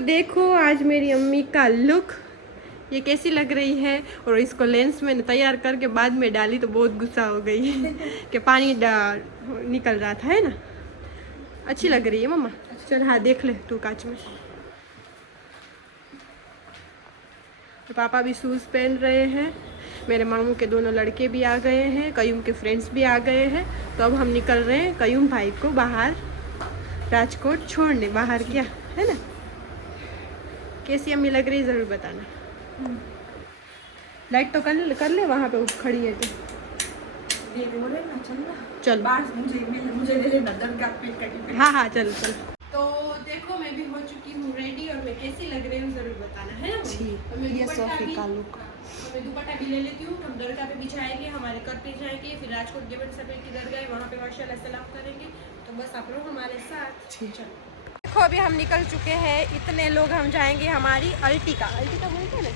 देखो आज मेरी अम्मी का लुक ये कैसी लग रही है। और इसको लेंस में तैयार करके बाद में डाली तो बहुत गुस्सा हो गई कि पानी निकल रहा था, है ना। अच्छी लग रही है मम्मा। चल हाँ देख ले तू कांच में। तो पापा भी शूज़ पहन रहे हैं। मेरे मामू के दोनों लड़के भी आ गए हैं, कयूम के फ्रेंड्स भी आ गए हैं। तो अब हम निकल रहे हैं कयूम भाई को बाहर राजकोट छोड़ने। बाहर क्या है ना। कैसी अम्मी लग रही ज़रूर बताना। लाइट तो कर ले वहाँ पे खड़ी है तो चल हाँ चल। तो देखो मैं भी हो चुकी हूँ रेडी और मैं कैसी लग रही हूँ ज़रूर बताना, है ना। ये सोफी का लुक। मैं दुपट्टा भी ले लेती हूँ। हम दरगाह पे भी जाएंगे, हमारे घर पे जाएंगे, फिर राजकोट गेवन सफेद की दरगाह है वहाँ पे माशाल्लाह सलाम करेंगे। तो बस आप लोग हमारे साथ। चलो देखो अभी हम निकल चुके हैं। इतने लोग हम जाएंगे हमारी अर्टिका बोलते हैं ना,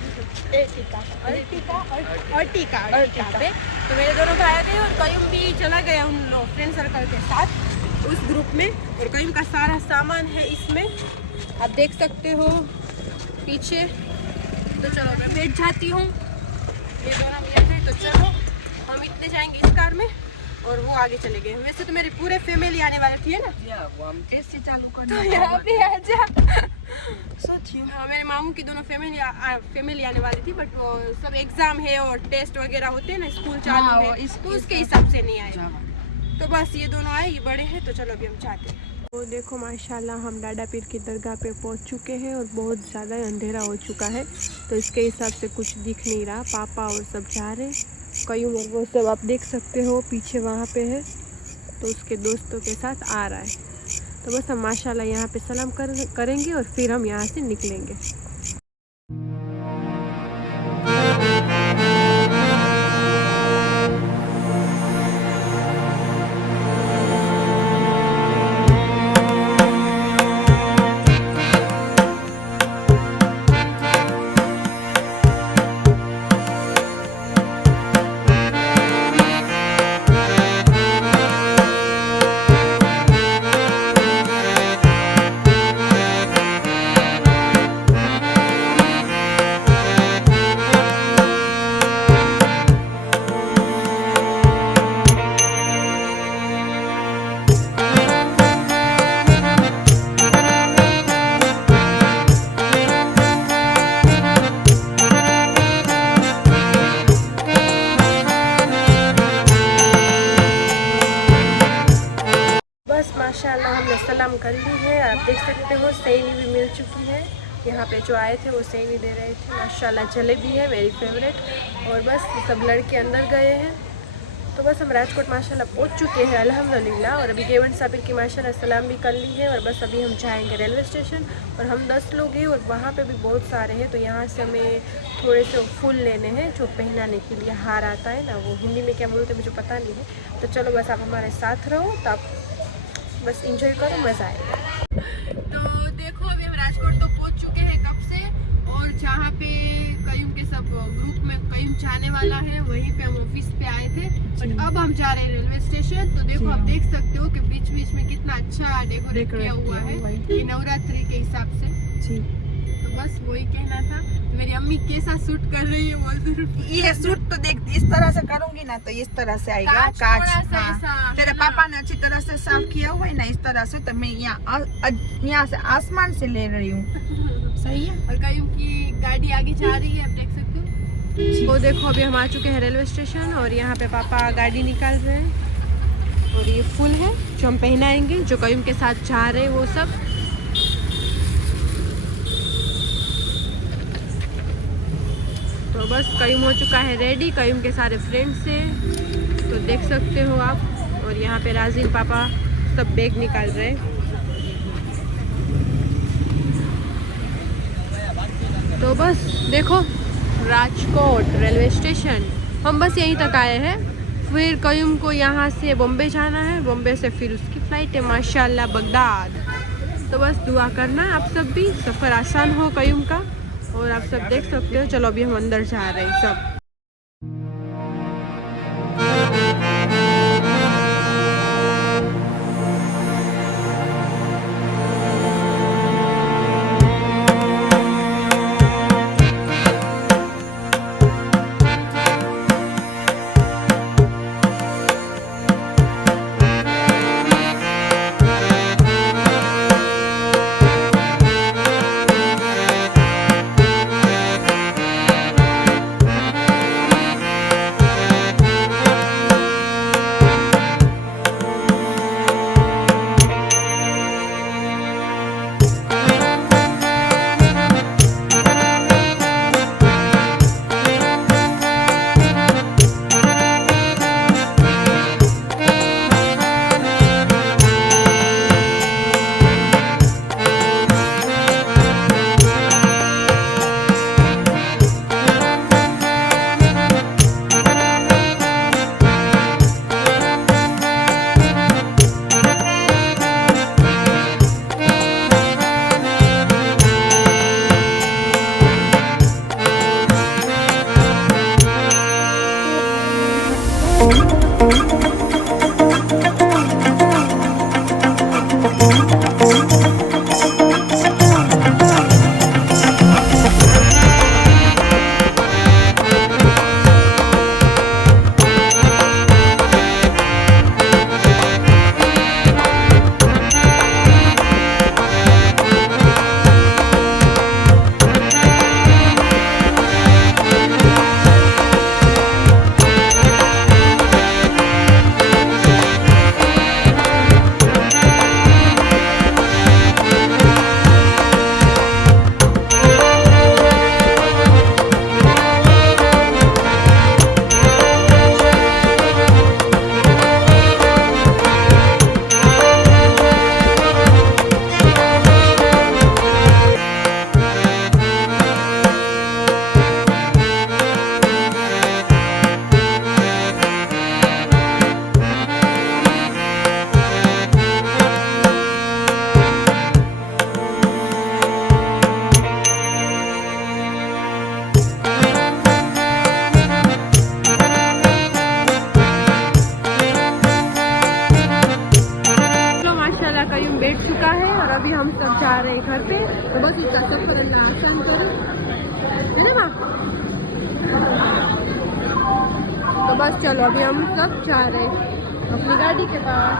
अर्टिका पे। तो मेरे दोनों भाई गए और कयूम भी चला गया उन लोग फ्रेंड सर्कल के साथ उस ग्रुप में। और कयूम का सारा सामान है इसमें, आप देख सकते हो पीछे। तो चलो मैं बैठ जाती हूँ, ये दोनों भैया थे। तो चलो हम इतने जाएंगे इस कार में और वो आगे चले गए। वैसे तो मेरी पूरे फैमिली आने वाली थी, है ना। वो हम कैसे चालू करना तो यहाँ पे आ जा। हाँ मेरे मामू की दोनों फैमिली आने वाली थी, बट वो सब एग्जाम है और टेस्ट वगैरह होते हैं ना, स्कूल चालू है तो उसके हिसाब से नहीं आए। तो बस ये दोनों आए, ये बड़े हैं। तो चलो अभी हम जाते हैं। तो देखो माशाल्लाह हम डाडा पीर की दरगाह पे पहुंच चुके हैं और बहुत ज़्यादा अंधेरा हो चुका है। तो इसके हिसाब से कुछ दिख नहीं रहा। पापा और सब जा रहे हैं, कयूम और वो सब आप देख सकते हो पीछे वहाँ पे है। तो उसके दोस्तों के साथ आ रहा है। तो बस हम माशाल्लाह यहाँ पे सलाम करेंगे और फिर हम यहाँ से निकलेंगे। माशाल्लाह हमने सलाम कर ली है। आप देख सकते हो सैनी भी मिल चुकी है। यहाँ पे जो आए थे वो सैनी दे रहे थे। माशाल्लाह जलेबी है मेरी फेवरेट। और बस सब लड़के अंदर गए हैं। तो बस हम राजकोट माशाल्लाह पहुँच चुके हैं अल्हम्दुलिल्लाह। और अभी गेवन साबिर की माशाल्लाह सलाम भी कर ली है। और बस अभी हम जाएंगे रेलवे स्टेशन। और हम 10 लोग हैं और वहाँ पे भी बहुत सारे हैं। तो यहाँ से हमें थोड़े से फूल लेने हैं जो पहनाने के लिए हार आता है ना, वो हिंदी में क्या बोलते हैं मुझे पता नहीं है। तो चलो बस आप हमारे साथ रहो, तो आप बस इंजॉय करो, मज़ा आएगा। तो देखो अभी हम राजकोट तो पहुंच चुके हैं कब से। और जहाँ पे कयूम के सब ग्रुप में कयूम जाने वाला है वहीं पे हम ऑफिस पे आए थे। बट अब हम जा रहे हैं रेलवे स्टेशन। तो देखो आप देख सकते हो कि बीच बीच में कितना अच्छा डेकोरेट किया हुआ है ये नवरात्रि के हिसाब से। तो बस वही कहना था। मेरी अम्मी कैसा सूट कर रही है वो जरूर। ये सूट तो देख इस तरह से करूंगी ना तो इस तरह से आएगा कांच। हाँ। तेरे पापा ने अच्छी तरह से साफ किया हुआ है ना इस तरह से। तो मैं यहाँ से आसमान से ले रही हूँ। सही है। और कयूम की गाड़ी आगे जा रही है, आप देख सकते हो। वो देखो अभी हम आ चुके हैं रेलवे स्टेशन और यहाँ पे पापा गाड़ी निकाल रहे हैं। और ये फूल है जो हम पहनाएंगे, जो कयूम के साथ जा रहे हैं वो सब। तो बस कयूम हो चुका है रेडी, कयूम के सारे फ्रेंड्स से तो देख सकते हो आप। और यहाँ पे राजील पापा सब बैग निकाल रहे हैं। तो बस देखो राजकोट रेलवे स्टेशन हम बस यहीं तक आए हैं। फिर कयूम को यहाँ से बॉम्बे जाना है, बॉम्बे से फिर उसकी फ़्लाइट है माशाल्लाह बगदाद। तो बस दुआ करना आप सब भी, सफ़र आसान हो कयूम का। और आप सब देख सकते हो। चलो अभी हम अंदर जा रहे हैं सब। चुका है और अभी हम सब जा रहे हैं घर पे। तो बस इसका सफर आसान करें है ना माँ। तो बस चलो अभी हम सब जा रहे हैं अपनी गाड़ी के पास।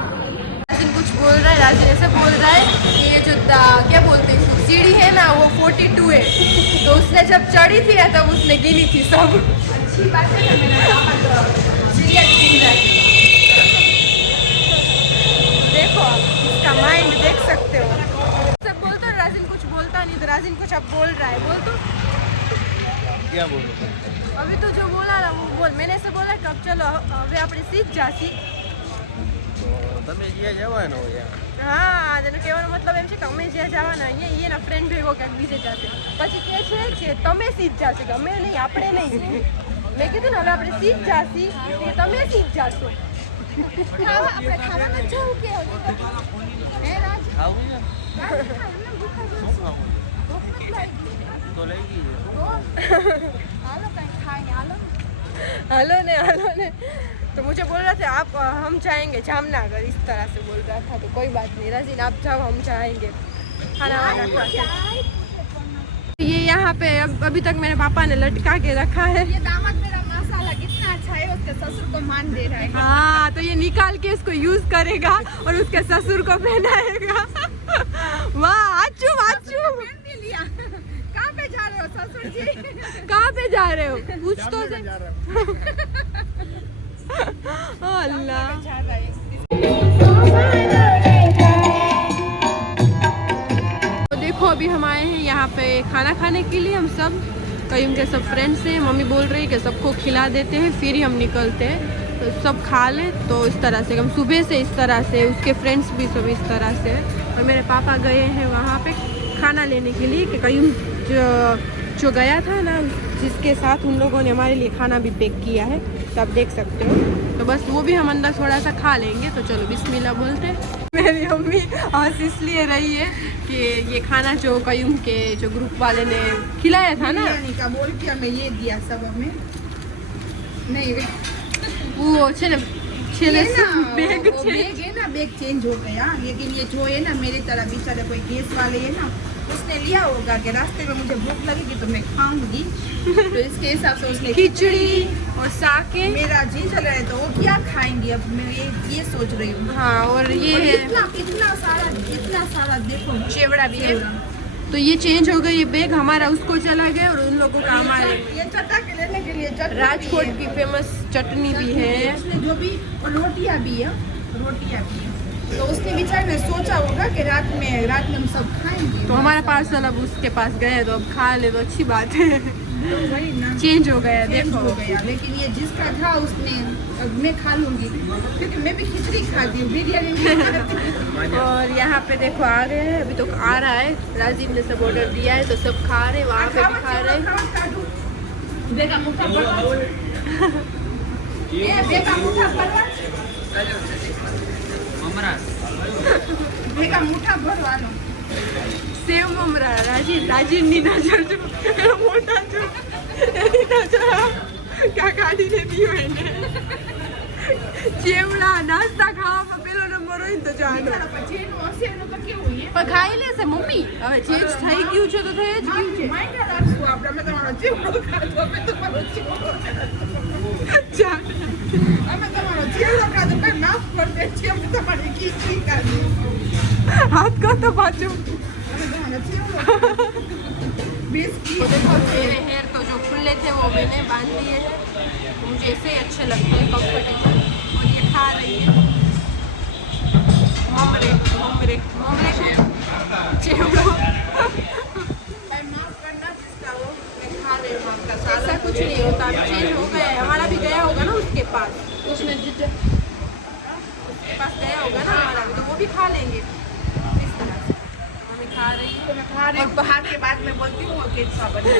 राजिन कुछ बोल रहा है, राजिन ऐसे बोल रहा है कि ये जो क्या बोलते हैं सीढ़ी है ना वो 42 है। तो उसने जब चढ़ी थी ना तब उसने गिनी थी सब। अच्छी बात है ना, मेरा पापा तो सीढ़ियाँ गिन रहा है। देखो इसका माइंड देख सकते हो। सब बोलते हो राजिन कुछ बोलता नहीं, तो राजिन कुछ अब बोल रहा है। बोल तो क्या बोलो? अभी तो जो बोला ना वो बोल। मैंने ऐसे बोला कब चलो હવે આપણે સીધ જાસી। તો તમે જ્યાં જવાનો યાર હા તેનો કહેવાનો મતલબ એમ છે કે અમે જ્યાં જવાના અહીંયા એના ફ્રેન્ડ ભેગો ક્યાંક બીજે જશે। પછી કહે છે કે તમે સીધ જાશે કે અમે નહીં આપણે નહીં। મેં કીધું ને હવે આપણે સીધ જાસી કે તમે સીધ જાશો। આપણે ખાવાનું જવું કે હે રાજ આવું ને ભૂખ તો લઈ ગઈ हेलो ने। तो मुझे बोल रहा था आप हम जाएंगे जामनगर, इस तरह से बोल रहा था। तो कोई बात नहीं राजीन आप जाओ हम जाएंगे खाना वाना खा के। ये यहाँ पे अभी तक मेरे पापा ने लटका के रखा है। ये दामाद मेरा माशाल्लाह कितना अच्छा है, उसके ससुर को मान दे रहा है। हाँ तो ये निकाल के इसको यूज करेगा और उसके ससुर को पहनाएगा। वाह आचू आचू। कहाँ पे जा रहे हो ससुर जी? कहाँ पे जा रहे हो पूछ तो से। अल्लाह तो देखो अभी हम आए हैं यहाँ पे खाना खाने के लिए। हम सब कई उनके सब फ्रेंड्स हैं। मम्मी बोल रही है कि सबको खिला देते हैं फिर ही हम निकलते हैं। तो सब खा ले तो इस तरह से हम सुबह से इस तरह से, उसके फ्रेंड्स भी सब इस तरह से। और मेरे पापा गए हैं वहाँ पे खाना लेने के लिए कि कहीं जो गया था ना जिसके साथ उन लोगों ने हमारे लिए खाना भी पैक किया है, तो आप देख सकते हो। तो बस वो भी हम अंदर थोड़ा सा खा लेंगे। तो चलो बिस्मिल्लाह बोलते हैं। मेरी मम्मी हंस इसलिए रही है कि ये खाना जो कयूम के जो ग्रुप वाले ने खिलाया था ना बिरयानी का बोल के हमें ये दिया सब हमें नहीं वो ये ना बैग वो बैग है ना, बैग चेंज हो गया। लेकिन ये जो है ना मेरी तरह बेचारे कोई गैस वाले है ना, उसने लिया होगा कि रास्ते में मुझे भूख लगेगी तो मैं खाऊंगी, तो इसके हिसाब से उसने खिचड़ी और साके। मेरा जी चल रहा है तो वो क्या खाएंगे अब मैं ये सोच रही हूँ। हाँ और ये और है इतना सारा देखो चेवड़ा भी है। तो ये चेंज हो गया, ये बैग हमारा उसको चला गया और उन लोगों का हमारे। ये चट्टा के लेने के लिए राजकोट की फेमस चटनी भी है। उसने जो भी और रोटियां भी है। तो उसने बेचारे ने सोचा होगा कि रात में हम सब खाएंगे। तो हमारा पार्सल अब उसके पास गया तो अब खा ले तो अच्छी बात है। तो वही ना चेंज हो गया चेंज देखो। हो गया। लेकिन ये जिसका था उसने अब मैं खा लूंगी क्योंकि मैं भी खिचड़ी खाती हूँ, बिरयानी नहीं खाती। और यहाँ पे देखो आ गए हैं, अभी तो आ रहा है। राजीव ने सब ऑर्डर दिया है तो सब खा रहे, वहाँ पे भी खा रहे। देखा मुठा भरवानो સેવ મમરા રાજીવની નજર જો મોટા જો એની નજર ક્યાં કાઢી લેતી હોય ને ચેવડા નાસ્તા ખાવામાં પેલો નંબર હોય ને તો જાનો પછી એનું હશે એનું તો કેવું છે પણ ખાઈ લેશે મમ્મી હવે ચેન્જ થઈ ગયું છે તો થઈ જ ગયું છે માઇન્ડ રાખશું આપણે અમે તમારો ચેવડો ખાધો અમે તમારો ચેવડો અચ્છા અમે તમારો ચેવડો ખાધો કઈ માફ કરી દે છે અમે તમારી ખીચડી ખાધી હાથ કરતો પાછું અમે તમારો ચેવડો तो देखो मेरे हेयर तो जो खुले थे वो मैंने बांध दिए हैं, मुझे ऐसे ही अच्छे लगते हैं कंफर्टेबल। और ये खा रही है ममरे ममरे ममरे चेवड़ो माफ करना जिसका वो मैं खा रही हूँ आपका साथ। ऐसा कुछ नहीं होता, अभी चेंज हो गया है, हमारा भी गया होगा ना उसके पास, उसने उसके पास गया होगा ना हमारा भी, तो वो भी खा लेंगे इस तरह से। खा रही तो मैं खा रही हूँ बाहर के बाद में बोलती हूँ कि अच्छा बने।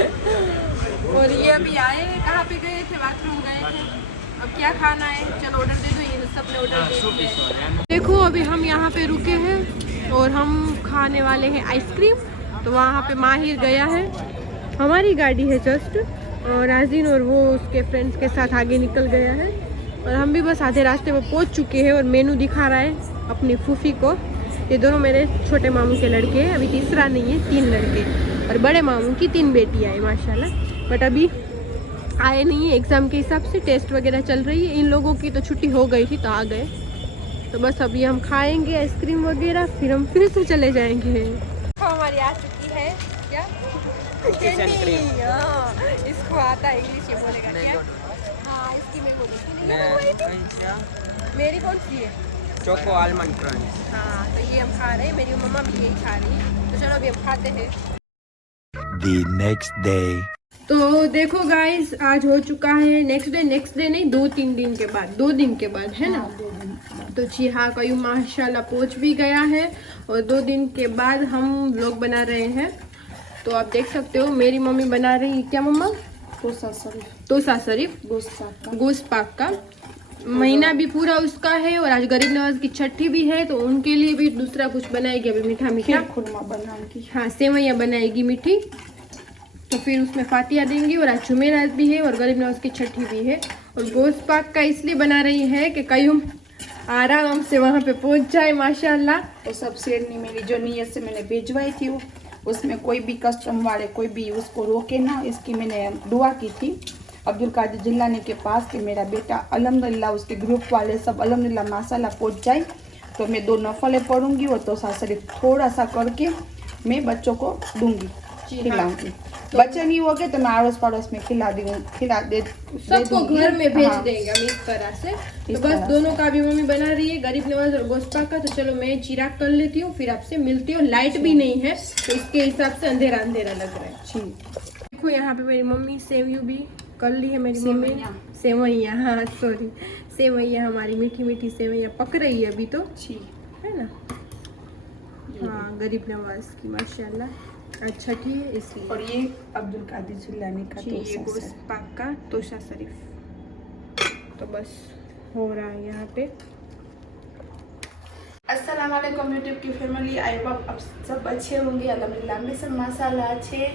और ये अभी आए, कहाँ पे गए थे, बाथरूम गए थे। अब क्या खाना है, चलो ऑर्डर दे दो, ये सब ने ऑर्डर दे दिया है। देखो अभी हम यहाँ पे रुके हैं और हम खाने वाले हैं आइसक्रीम। तो वहाँ पे माहिर गया है, हमारी गाड़ी है जस्ट, और राजीन और वो उसके फ्रेंड्स के साथ आगे निकल गया है। और हम भी बस आधे रास्ते में पहुँच चुके हैं और मेनू दिखा रहा है अपनी फूफी को ये दोनों मेरे छोटे मामू के लड़के हैं, अभी तीसरा नहीं है, 3 लड़के, और बड़े मामू की 3 बेटियाँ हैं माशाल्लाह। बट अभी आए नहीं है एग्ज़ाम के हिसाब से, टेस्ट वगैरह चल रही है। इन लोगों की तो छुट्टी हो गई थी तो आ गए। तो बस अभी हम खाएंगे आइसक्रीम वगैरह, फिर हम फिर से चले जाएंगे। हमारी आ चुकी है क्या कैंडी, इसको आता है इंग्लिश ये बोलेगा क्या? हाँ इसकी मैं बोलूँगी। मेरी कौन सी है? Choco almond crunch. हाँ तो ये हम खा रहे हैं, मेरी मम्मा भी यही खा रही है। तो चलो अभी हम खाते हैं। The next day. तो देखो गाइस, आज हो चुका है नेक्स्ट डे नहीं, 2-3 दिन के बाद, 2 दिन के बाद है ना। तो जी हाँ, कयूम माशाल्लाह पहुंच भी गया है और 2 दिन के बाद हम व्लॉग बना रहे हैं। तो आप देख सकते हो मेरी मम्मी बना रही है क्या मम्मा? तोसा शरीफ गोश्त पाक का महीना भी पूरा उसका है, और आज गरीब नवाज की छठी भी है तो उनके लिए भी दूसरा कुछ बनाएगी अभी, मीठा खुरमा बनाएगी। हाँ सेवैयाँ बनाएगी मीठी, तो फिर उसमें फातिया देंगी। और आज जुमेरात भी है और गरीब नवाज की छठी भी है। और गोश्त पाक का इसलिए बना रही है कि कयूम आराम से वहाँ पे पहुँच जाए माशाल्लाह। तो सब शेरनी मेरी जो नीयत से मैंने भिजवाई थी उसमें कोई भी कस्टम वाले कोई भी उसको रोके ना, इसकी मैंने दुआ की थी अब्दुल कादिर जिलानी के पास कि मेरा बेटा अल्हम्दुलिल्लाह उसके ग्रुप वाले सब अल्हम्दुलिल्लाह माशाल्लाह पहुँच जाए। तो मैं 2 नफलें पढ़ूंगी और तोसा शरीफ थोड़ा सा करके मैं बच्चों को दूंगी, खिलाऊंगी। बच्चे नहीं हो गए तो मैं आड़ोस पड़ोस में खिला दे सबको घर में भेज देंगे हम इस तरह से। तो बस दोनों का भी मम्मी बना रही है, गरीब नवाज और गोश्त पाक का। तो चलो मैं चिराग कर लेती हूँ, फिर आपसे मिलती हूँ। लाइट भी नहीं है तो इसके हिसाब से अंधेरा अंधेरा लग रहा है। देखो यहाँ पे मेरी मम्मी सेवयू भी कर ली है, मेरी मम्मी सेवैयाँ, हाँ सॉरी सेवैयाँ, हमारी मीठी मीठी सेवैयाँ पक रही है अभी तो, है ना। हाँ गरीब नवाज की माशाल्लाह अच्छा ठीक है इसलिए। और ये अब्दुल कादिर जिलानी का गोश्त पाक का तोशा शरीफ तो बस हो रहा है यहाँ पे। अस्सलाम वालेकुम यूट्यूब की फैमिली, आई होप आप सब अच्छे होंगे। अल्हम्दुलिल्लाह मैं सब माशाल्लाह अच्छे,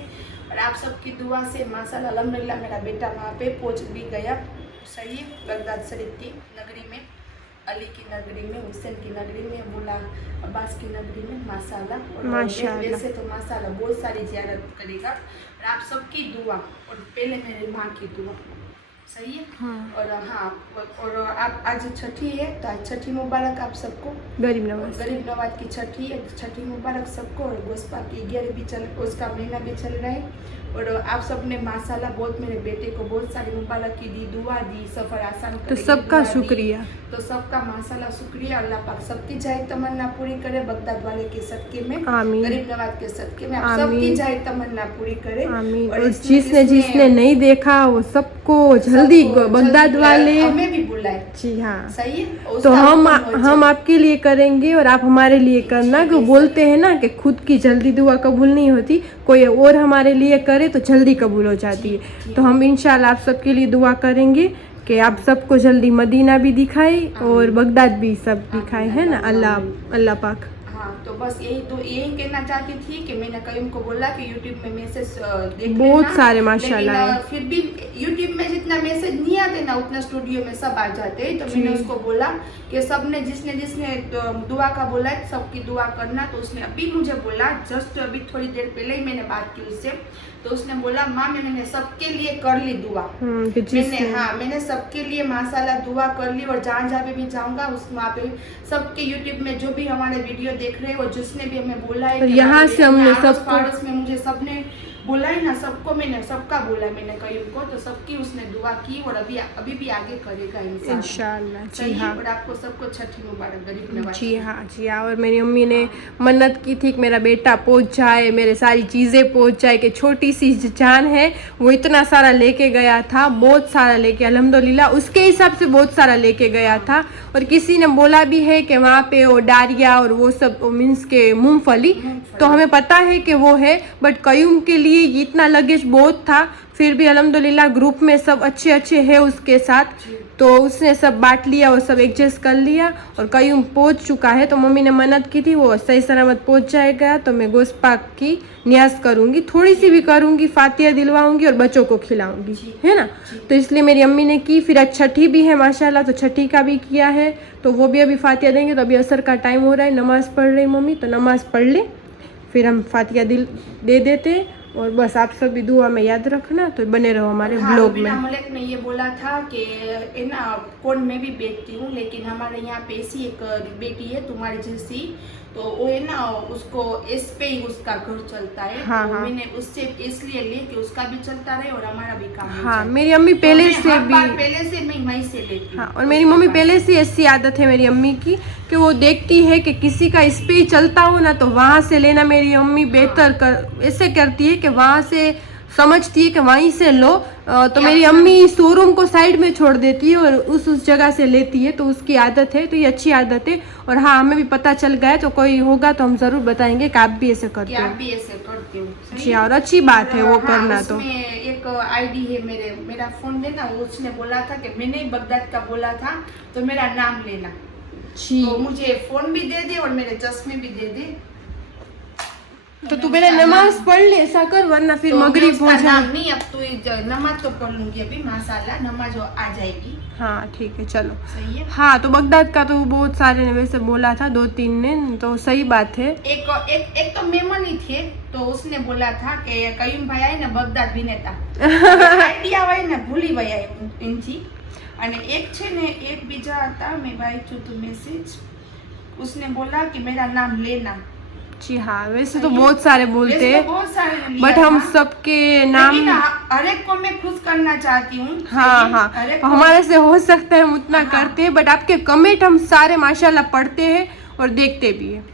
और आप सबकी दुआ से माशाल्लाह अल्हम्दुलिल्लाह मेरा बेटा वहाँ पे पहुँच भी गया सही, बगदाद शरीफ की नगरी में, अली की नगरी में, हुसैन की नगरी में, मुला अब्बास की नगरी में माशाल्लाह। और वैसे तो माशाल्लाह बहुत सारी ज़ियारत करेगा, और आप सबकी दुआ और पहले मेरी माँ की दुआ सही है। हाँ। और हाँ और आप आज छठी है तो आज छठी मुबारक आप सबको, गरीब नवाज की छठी है, छठी मुबारक सबको। और गोश्त पाक की 11 भी चल, उसका महीना भी चल रहा है। और आप सब ने माशाल्लाह बहुत मेरे बेटे को बहुत सारी मुबारक की दी, दुआ दी, सफ़र आसान कर, तो सबका शुक्रिया, तो सबका माशाल्लाह शुक्रिया। अल्लाह पाक सबकी जाए तमन्ना पूरी करे, बगदाद वाले के सदके में, गरीब नवाज के सदके में आप सबकी जाए तमन्ना पूरी करे। और जिसने नहीं देखा वो सबको जल्दी बगदाद वाले हमें भी बुलाए। जी हाँ सही है। तो हम आपके लिए करेंगे और आप हमारे लिए करना। कि बोलते हैं ना कि खुद की जल्दी दुआ कबूल नहीं होती, कोई और हमारे लिए करे तो जल्दी कबूल हो जाती है। तो हम इंशाल्लाह आप सबके लिए दुआ करेंगे कि आप सबको जल्दी मदीना भी दिखाए और बगदाद भी सब दिखाए, है ना। अल्लाह पाक। हाँ तो बस यही कहना चाहती थी कि मैंने कयूम को बोला कि यूट्यूब में मैसेज देख बहुत सारे माशाल्लाह, फिर भी यूट्यूब में जितना मैसेज नहीं आते ना उतना स्टूडियो में सब आ जाते हैं। तो मैंने उसको बोला कि सबने जिसने दुआ का बोला है सबकी दुआ करना। तो उसने अभी मुझे बोला, जस्ट अभी थोड़ी देर पहले ही मैंने बात की उससे, तो उसने बोला माँ मैंने सबके लिए कर ली दुआ। मैंने सबके लिए माशाल्लाह दुआ कर ली। और जहाँ पे भी जाऊँगा उस वहाँ पे सबके यूट्यूब में जो भी हमारे वीडियो देख रहे हैं और जिसने भी हमें बोला है, यहाँ से हमने सबको में मुझे सबने बोला है ना, सबको मैंने सबका बोला मैंने कयूम को, तो सबकी उसने दुआ की और अभी भी आगे करेगा इंशाल्लाह। जी हाँ। और आपको सबको छठी मुबारक गरीब नवाज। जी हाँ। और मेरी अम्मी ने मन्नत की थी कि मेरा बेटा पहुंच जाए, मेरे सारी चीज़ें पहुंच जाए, कि छोटी सी जान है वो इतना सारा लेके गया था, बहुत सारा लेके अल्हम्दुलिल्लाह उसके हिसाब से बहुत सारा लेके गया था। और किसी ने बोला भी है कि वहाँ पे वो डारिया और वो सब मीन्स के मूंगफली, तो हमें पता है कि वो है, बट कयूम के लिए थी, इतना लगेज बहुत था, फिर भी अल्हम्दुलिल्लाह ग्रुप में सब अच्छे अच्छे हैं उसके साथ, तो उसने सब बांट लिया और सब एडजस्ट कर लिया। और कयूम पहुंच चुका है, तो मम्मी ने मन्नत की थी वो सही सलामत पहुंच जाएगा तो मैं गोश्त पाक की न्याज करूंगी, थोड़ी सी भी करूंगी, फातिया दिलवाऊंगी और बच्चों को खिलाऊंगी, है ना। तो इसलिए मेरी अम्मी ने की। फिर आज छठी भी है माशाल्लाह, तो छठी का भी किया है, तो वो भी अभी फातिया देंगे। तो अभी असर का टाइम हो रहा है, नमाज़ पढ़ रही मम्मी, तो नमाज़ पढ़ ले फिर हम फातिया दे देते। और बस आप सब भी दुआ में याद रखना, तो बने रहो हमारे ब्लॉग में। मलिक ने ये बोला था कि है ना कौन मैं भी बेचती हूँ, लेकिन हमारे यहाँ पे ऐसी एक बेटी है तुम्हारी जैसी, तो वो है ना उसको इस पे ही उसका घर चलता है। हाँ, तो हाँ। मैंने उससे इसलिए लिए कि उसका भी चलता रहे और हमारा भी काम हो हाँ, जाए। मेरी अम्मी तो पहले मैं से हर भी, बार पहले से मैं वहीं से लेती हूँ। हाँ, और मेरी मम्मी पहले से ऐसी आदत है मेरी अम्मी की कि वो देखती है कि किसी का इस पे ही चलता हो ना, तो वहाँ से लेना मेरी अम्मी बेहतर कर ऐसे करती है कि वहाँ से समझती है कि वहीं से लो। तो मेरी अम्मी शोरूम को साइड में छोड़ देती है और उस जगह से लेती है, तो उसकी आदत है, तो ये अच्छी आदत है। और हाँ, हमें भी पता चल गया है, तो कोई होगा तो हम जरूर बताएंगे कि आप भी ऐसे करते कि हो। आप भी ऐसे करते हो। सही जी, है? और अच्छी बात है वो हाँ, करना। तो उसमें एक आईडी है मेरा फोन देना, उसने बोला था कि मैंने बगदाद का बोला था तो मेरा नाम लेना, जी, तो मुझे फोन भी दे दे और मेरे चश्मे भी दे दे। तो तू पहले नमाज पढ़ ले, ऐसा कर, वरना फिर तो मगरिब मैं हो उसका जाए। नाम नहीं, अब तो नमाज तो पढ़ लूंगी अभी, माशाल्लाह नमाज आ जाएगी। हाँ ठीक है, चलो। सही है। हाँ, तो बगदाद का तो बहुत सारे ने वैसे बोला था, 2-3 ने, तो सही बात है। एक तो मेमन ही थे, तो उसने बोला था कि कयूम भाई आए ना बगदाद विनेता આઈડિયા હોય ને ભૂલી ગયા એનથી અને એક છે ને એક બીજા હતા મેં વાંચ્યું હતું મેસેજ, उसने बोला कि मेरा नाम लेना। जी हाँ, वैसे तो बहुत सारे बोलते वैसे हैं, तो बहुत सारे ने लिया बट हम था, सबके नाम, लेकिन हर एक को मैं खुश करना चाहती हूँ। हाँ सही है? हाँ, हर एक को- हमारे से हो सकता है हम उतना हाँ। करते हैं, बट आपके कमेंट हम सारे माशाल्लाह पढ़ते हैं और देखते भी हैं।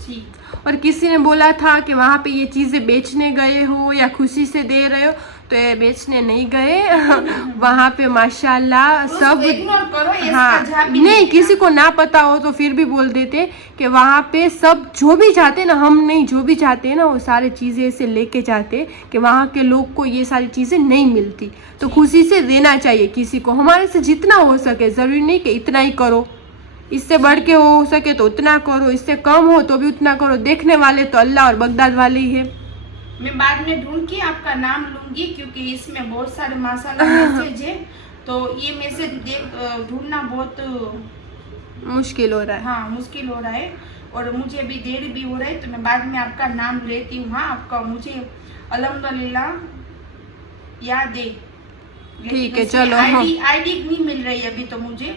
जी। और किसी ने बोला था कि वहाँ पे ये चीज़ें बेचने गए हो या खुशी से दे रहे हो, तो ये बेचने नहीं गए वहाँ पे माशाल्लाह सब, इग्नोर करो, इसका हाँ, जवाब भी नहीं, देना। किसी को ना पता हो तो फिर भी बोल देते कि वहाँ पे सब जो भी जाते हैं ना, हम नहीं, जो भी जाते हैं ना वो सारी चीज़ें ऐसे लेके जाते कि वहाँ के लोग को ये सारी चीज़ें नहीं मिलती, तो खुशी से देना चाहिए किसी को, हमारे से जितना हो सके, ज़रूरी नहीं कि इतना ही करो, इससे बढ़ के हो सके तो उतना करो, इससे कम हो तो भी उतना करो, देखने वाले तो अल्लाह और बगदाद वाले ही है। मैं बाद में ढूंढ के आपका नाम लूंगी, क्योंकि इसमें बहुत सारे माशाल्लाह मैसेज है, तो ये मैसेज ढूंढना बहुत मुश्किल हो रहा है। हाँ मुश्किल हो रहा है, और मुझे अभी देर भी हो रहा है, तो मैं बाद में आपका नाम लेती हूँ। हाँ, आपका मुझे अल्हम्दुलिल्लाह याद है, ठीक है, चलो। हाँ, आईडी नहीं मिल रही अभी तो मुझे।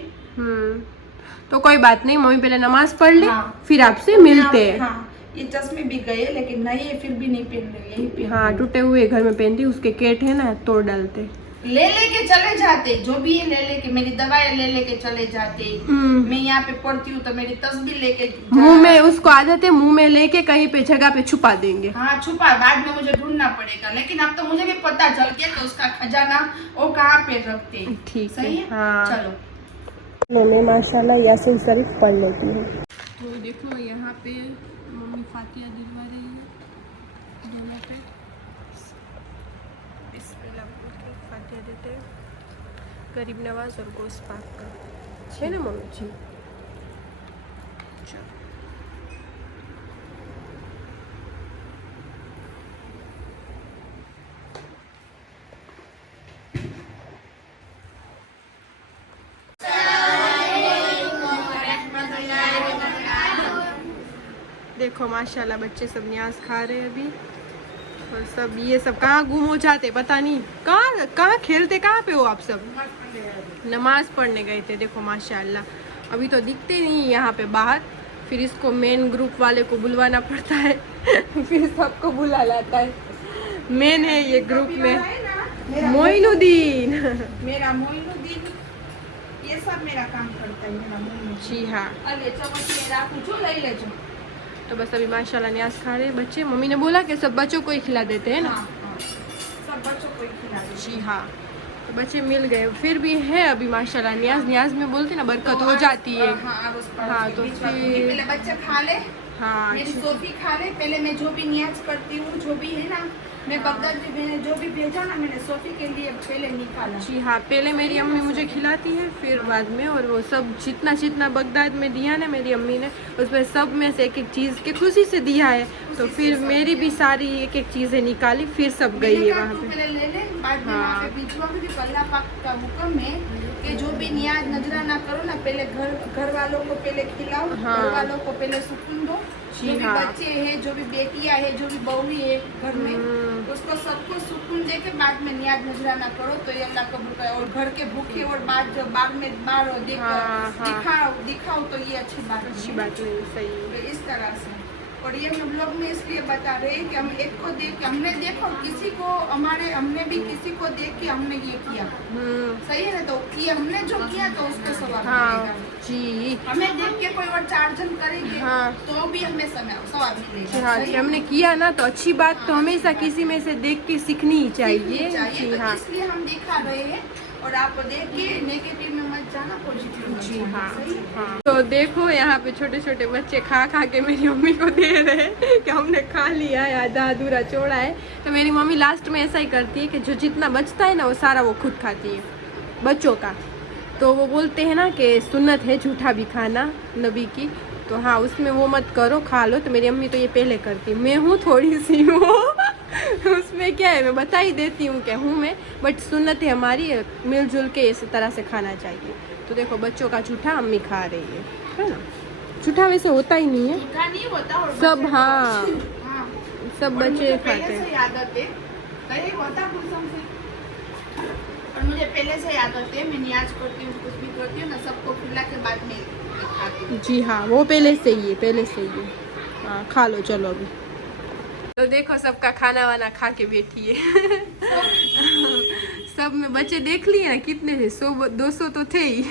तो कोई बात नहीं, मम्मी पहले नमाज पढ़ ले, हाँ। फिर आपसे मिलते हैं। हाँ, ये चश्मे भी गए लेकिन नए फिर भी नहीं पहन रहे, यही पहन हाँ, रहे। टूटे हुए घर में पहनती, उसके केट है ना, तोड़ डालते। ले लेके चले जाते, जो भी है ले लेके, मेरी दवाई ले लेके चले जाते। मैं यहाँ पे पढ़ती हूँ तो मेरी तस्वीर लेके मुंह में, उसको आदत है मुंह में लेके कहीं पे जगह पे छुपा देंगे। हाँ छुपा, बाद में मुझे ढूंढना पड़ेगा, लेकिन अब तो मुझे भी पता चल गया कि उसका खजाना वो कहाँ पे रखते हैं। ठीक सही है। हाँ। चलो मैं माशाल्लाह यासीन शरीफ पढ़ लेती हूँ। तो देखो यहाँ पे मम्मी फातिया दिलवा रही है दोनों पे, बिस्मिल्लाह बोल के फातिया देते हैं, गरीब नवाज और गोश्त पाक का, है ना मम्मी जी। चलो देखो माशाल्लाह बच्चे सब न्याज खा रहे हैं अभी, और सब ये सब कहाँ गुम हो जाते पता नहीं, कहाँ खेलते, कहाँ पे हो आप सब? नमाज पढ़ने गए थे। देखो माशाल्लाह, अभी तो दिखते नहीं यहाँ पे बाहर, फिर इसको मेन ग्रुप वाले को बुलवाना पड़ता है फिर सबको बुला लाता है। मेन है ये ग्रुप में मोइनुद्दीन मेरा मोइनुद्दीन, ये सब मेरा काम करता है मेरा मोइनुद्दीन। जी हाँ। अरे चम्मच में राखूं छो, लई लेजो। तो बस अभी माशाल्लाह न्याज खा रहे हैं बच्चे। मम्मी ने बोला कि सब बच्चों को ही खिला देते हैं ना। हाँ, हाँ। सब बच्चों को ही खिला दो। जी हाँ, तो बच्चे मिल गए, फिर भी है अभी माशाल्लाह न्याज में बोलते ना बरकत हो जाती है। हाँ, हाँ, तो फिर फिर पहले बच्चे खा ले, हाँ, मेरी ठीक। सोफी खा ले। पहले मैं जो भी नियाज करती हूँ, जो भी है ना, मैं बगदाद में मैंने जो भी भेजा ना, मैंने सोफी के लिए पहले निकाला। जी हाँ, पहले मेरी अम्मी मुझे खिलाती है, फिर बाद में, और वो सब जितना जितना बगदाद में दिया ना मेरी अम्मी ने, उसमें सब में से एक एक चीज़ के खुशी से दिया है, तो फिर मेरी भी सारी एक एक चीज़ें निकाली, फिर सब गई है वहाँ पे। पहले ले ले, बाद में वहाँ पे भिजवाऊंगी। अल्लाह पाक का हुक्म है कि जो भी नियाज नजराना करो ना, पहले घर वालों को पहले खिलाओ, हाँ। घर वालों को पहले सुकून दो। जी जो भी हाँ। बच्चे हैं, जो भी बेटियां है, जो भी बहू है घर में, उसको सबको सुकून दे के बाद में नियाज नजराना करो, तो ये अल्लाह कबूल करे। और घर के भूखे और बाद जो बाहर में बाहर दिखाओ तो ये अच्छी बात अच्छी है। बात नहीं, सही है। तो इस तरह से, और ये हम लोग में इसलिए बता रहे हैं कि हम एक को देख के, हमने देखो किसी को, हमने भी किसी को देख के हमने ये किया, सही है ना, तो किया हमने जो किया तो उसको सवाब हाँ मिलेगा। जी हमें देख के कोई और 4 जन करेंगे हाँ। तो भी हमें सवाब मिलेगा। हाँ, सही कि है? हमने किया ना तो अच्छी बात तो हमेशा किसी में से देख के सीखनी ही चाहिए। जी तो हाँ, इसलिए हम दिखा रहे हैं, और आप देख के नेगेटिव में मत जाना, पॉजिटिव में जी जाना, हाँ सही है? हाँ। तो देखो यहाँ पे छोटे छोटे बच्चे खा खा के मेरी मम्मी को दे रहे हैं कि हमने खा लिया है, आधा अधूरा छोड़ा है। तो मेरी मम्मी लास्ट में ऐसा ही करती है कि जो जितना बचता है ना वो सारा वो खुद खाती है बच्चों का। तो वो बोलते हैं ना कि सुन्नत है झूठा भी खाना नबी की, तो हाँ उसमें वो मत करो, खा लो। तो मेरी अम्मी तो ये पहले करती है, मैं हूँ थोड़ी सी वो उसमें क्या है, मैं बता ही देती हूँ क्या हूँ मैं, बट सुन्नत है हमारी, मिलजुल के इस तरह से खाना चाहिए। तो देखो बच्चों का झूठा अम्मी खा रही है ना। झूठा वैसे होता ही नहीं है, झूठा नहीं होता, और सब बच्चे हाँ हाँ। सब और बच्चे मुझे खाते पहले हैं। से आदत है, कहीं होता कुसम से, और मुझे पहले से आदत है, मैं नियाज करती हूँ, कुछ भी करती हूँ ना, सबको खिला के बाद में खाती हूँ। जी हाँ, वो पहले से ही है, पहले से ही है। हाँ खा लो चलो अभी। तो देखो सबका खाना वाना खा के बैठी है सब में बच्चे देख लिए ना कितने थे, 100-200 तो थे ही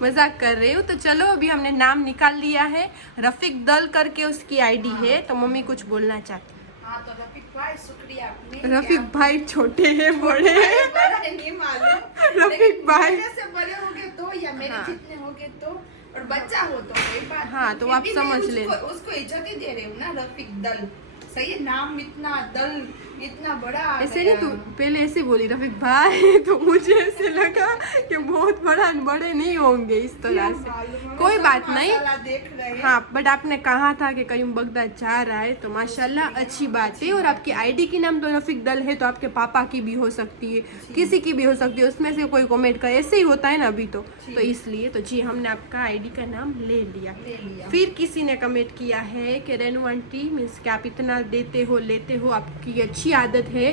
मजाक कर रही हूँ। तो चलो अभी हमने नाम निकाल लिया है, रफीक दल करके उसकी आईडी है। तो मम्मी कुछ बोलना चाहती हाँ, तो रफीक भाई शुक्रिया आपने। है। रफीक भाई छोटे हैं बड़े हैं बड़ा है नहीं मालूम, रफीक लेकिन भाई। मेरे से बड़े होगे तो, या मेरे हाँ। जितने होगे तो, और बच्चा हो तो कोई बात हाँ, नहीं। तो फिर आप भी मैं समझ ले। उसको इज्जत ही दे रही हूँ ना, रफीक दल, सही है। नाम इतना दल इतना बड़ा आ ऐसे गया। नहीं, तू पहले ऐसे बोली रफीक भाई तो मुझे ऐसे लगा कि बहुत बड़े नहीं होंगे इस तरह से। मालूम है, कोई सब बात नहीं, माशाल्लाह देख रहे हैं। हाँ बट आपने कहा था कि करीम बगदाद जा रहा है, तो माशाल्लाह अच्छी बात है। और आपकी आईडी की नाम तो रफीक दल है, तो आपके पापा की भी हो सकती है, किसी की भी हो सकती है, उसमें से कोई कमेंट करे, ऐसे ही होता है ना अभी तो इसलिए तो जी हमने आपका आईडी का नाम ले लिया। फिर किसी ने कमेंट किया है कि रेनू आंटी मीन्स कि आप इतना देते हो लेते हो, आपकी अच्छी आदत है,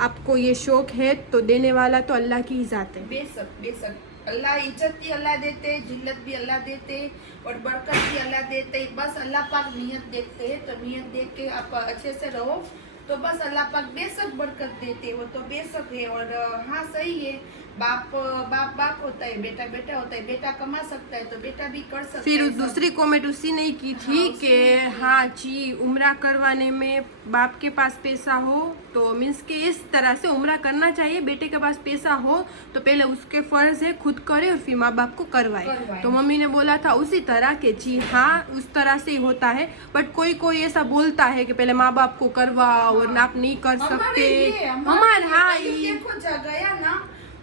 आपको ये शौक है, तो देने वाला तो अल्लाह की ही जात है। बेशक बेशक अल्लाह इज्जत भी अल्लाह देते, जिल्लत भी अल्लाह देते, और बरकत भी अल्लाह देते। बस अल्लाह पाक नियत देखते हैं, तो नियत देख के आप अच्छे से रहो, तो बस अल्लाह पाक बेशक बरकत देते हो, तो बेशक है। और हाँ सही है, बाप होता है, बेटा होता है, बेटा कमा सकता है तो बेटा भी कर सकता है। फिर सब। दूसरी कमेंट उसी ने की थी हाँ, कि हाँ जी उम्रा करवाने में बाप के पास पैसा हो तो मीन्स के इस तरह से उम्रा करना चाहिए, बेटे के पास पैसा हो तो पहले उसके फर्ज है खुद करे और फिर माँ बाप को करवाए। तो मम्मी ने बोला था उसी तरह के जी हाँ उस तरह से ही होता है, बट कोई ऐसा बोलता है कि पहले माँ बाप को करवाओ और आप नहीं कर सकते। हमारे हाँ देखो गया ना,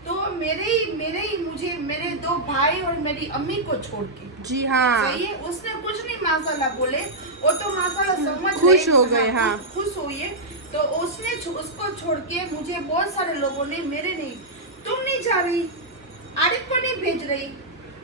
तो मेरे 2 भाई और मेरी अम्मी को छोड़ के, जी हाँ सही है, उसने कुछ नहीं माशाल्लाह बोले, वो तो माशाल्लाह समझ खुश गए, हो गए, हाँ। खुश हुई है। तो उसको छोड़ के मुझे बहुत सारे लोगों ने, मेरे नहीं, तुम नहीं जा रही, आरिफ को नहीं भेज रही,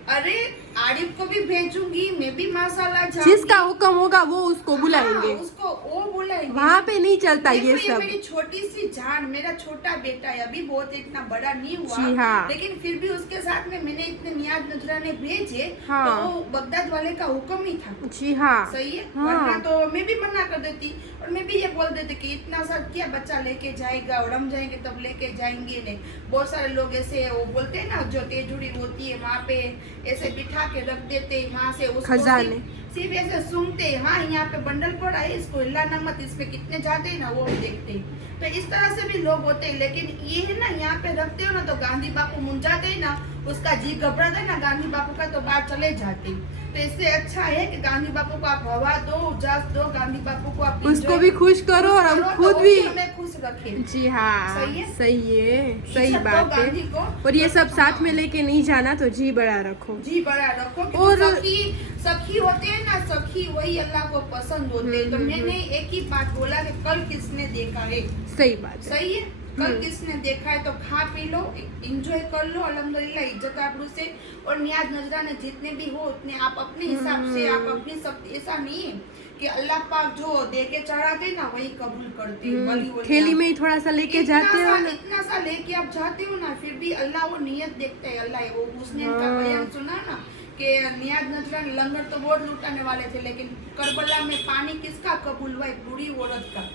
अरे आरिफ को भी भेजूंगी, मैं भी माशाल्लाह जाऊंगी। जिसका हुक्म होगा वो उसको बुलाएंगे, हाँ, उसको वो बुलाएंगे। वहाँ पे नहीं चलता ये देखो, सब। मेरी छोटी सी जान, मेरा छोटा बेटा है, अभी बहुत इतना बड़ा नहीं हुआ, जी हाँ। लेकिन फिर भी उसके साथ में मैंने इतने नियाज नजराने भेजे, हाँ। तो वो बगदाद वाले का हुक्म ही था। जी हाँ सही है, हाँ। वरना तो मैं भी मना कर देती, और मैं भी ये बोल देती कि इतना सा क्या बच्चा लेके जाएगा, और हम जाएंगे तब लेके जाएंगे नहीं। बहुत सारे लोग ऐसे वो बोलते हैं ना, जो तेजुड़ी होती है वहाँ पे ऐसे बिठा के रख देते, वहाँ से उसको खजाने सिर्फ ऐसे सूंघते, हाँ यहाँ पे बंडल पड़ा है, इसको हिलाना मत, इसमें कितने जाते हैं ना वो देखते हैं। तो इस तरह से भी लोग होते हैं, लेकिन ये है ना, यहाँ पे रखते हो ना तो गांधी बापू मुंजाते हैं ना, उसका जी घबराता है ना गांधी बापू का तो बाहर चले जाते। तो इससे अच्छा है कि गांधी बापू को आप हवा दो, उजास दो, गांधी बापू को आप उसको भी खुश करो और हम खुद तो भी हमें खुश रखें। जी हाँ, सही है? सही इज्जत दो बात गांधी है। को। और ये सब साथ में लेके नहीं जाना, तो जी बड़ा रखो। जी बड़ा रखो। और सखी होते हैं ना, सखी वही अल्लाह को पसंद होते हैं। तो मैंने एक ही बात बोला कि कल किसने देखा है। सही बात है। सही है, कल किसने देखा है तो खा पी लो, एंजॉय कर लो अल्हम्दुलिल्लाह इज्जत आबरू से। और नियाज नजराने जितने भी हो उतने आप अपने हिसाब से, आप अपनी सब, ऐसा नहीं है कि अल्लाह पाक जो दे के चढ़ाते ना वही कबूल करते हैं। वली वली थैली में ही थोड़ा सा लेके जाते हो ना, इतना सा लेके आप जाते हो ना, फिर भी अल्लाह वो नियत देखता है। अल्लाह वो उसने का बयान सुना ना कि नियाज नजरान लंगर तो बहुत लुटाने वाले थे, लेकिन करबला में पानी किसका कबूल हुआ? एक बूढ़ी औरत का,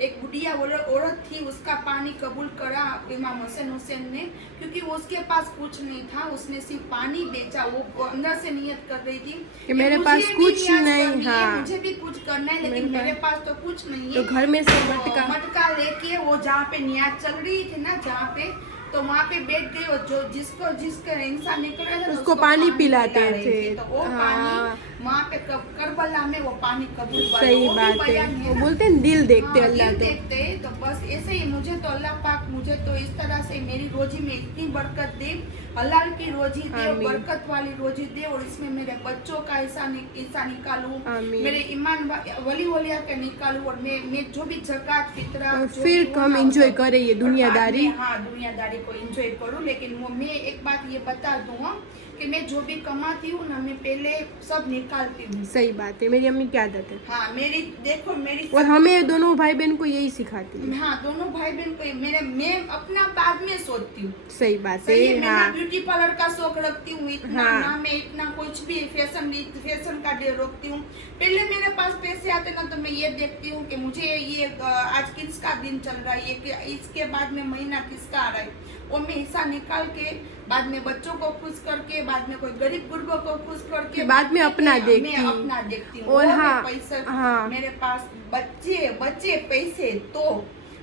एक बुढ़िया औरत थी, उसका पानी कबूल करा इमाम हुसैन ने, क्योंकि उसके पास कुछ नहीं था, उसने सिर्फ पानी बेचा। वो अंदर से नियत कर रही थी कि मेरे पास कुछ नहीं, हाँ मुझे भी कुछ करना है, लेकिन मेरे पास तो कुछ नहीं है। तो घर में से मटका लेके वो जहाँ पे नियाज चल रही थी ना, जहाँ पे, तो वहाँ पे बैठ गई। और जो जिसका इंसान निकल रहा था उसको पानी पिलाते थे। तो वो पानी वहाँ पे करबला में वो पानी कबूल हुआ। सही बात है। वो बोलते हैं दिल देखते अल्लाह, दिल देखते हैं। तो बस ऐसे ही मुझे तो अल्लाह पाक मुझे तो इस तरह से मेरी रोजी में इतनी बरकत दे, हलाल की रोजी दे, और बरकत वाली रोजी दे, और इसमें मेरे बच्चों का हिस्सा निकालूं, मेरे ईमान वली वलिया के निकालूं, और मैं जो भी ज़कात फितरा फिर हम एंजॉय करें ये दुनियादारी। हाँ, दुनियादारी को एंजॉय करूं। लेकिन मैं एक बात ये बता दूँ कि मैं जो भी कमाती हूँ ना, मैं पहले सब निकालती हूँ। सही बात है, मेरी अम्मी की आदत है। हाँ, मेरी देखो मेरी, और हमें दोनों भाई बहन को यही सिखाती है। हाँ, दोनों भाई बहन को मैं अपना बाद में सोचती हूँ। सही बात है। मैं ब्यूटी पार्लर का शौक रखती हूँ इतना, ना मैं इतना कुछ भी फैशन का डे रखती हूँ। पहले मेरे पास पैसे आते ना, तो मैं ये देखती हूँ कि मुझे ये आज किसका दिन चल रहा है, ये इसके बाद में महीना किसका आ रहा है, वो मैं हिस्सा निकाल के बाद में बच्चों को खुश करके, बाद में कोई गरीब गुरबों को खुश करके, बाद में अपना देखती हूँ। और पैसा मेरे पास बच्चे पैसे, तो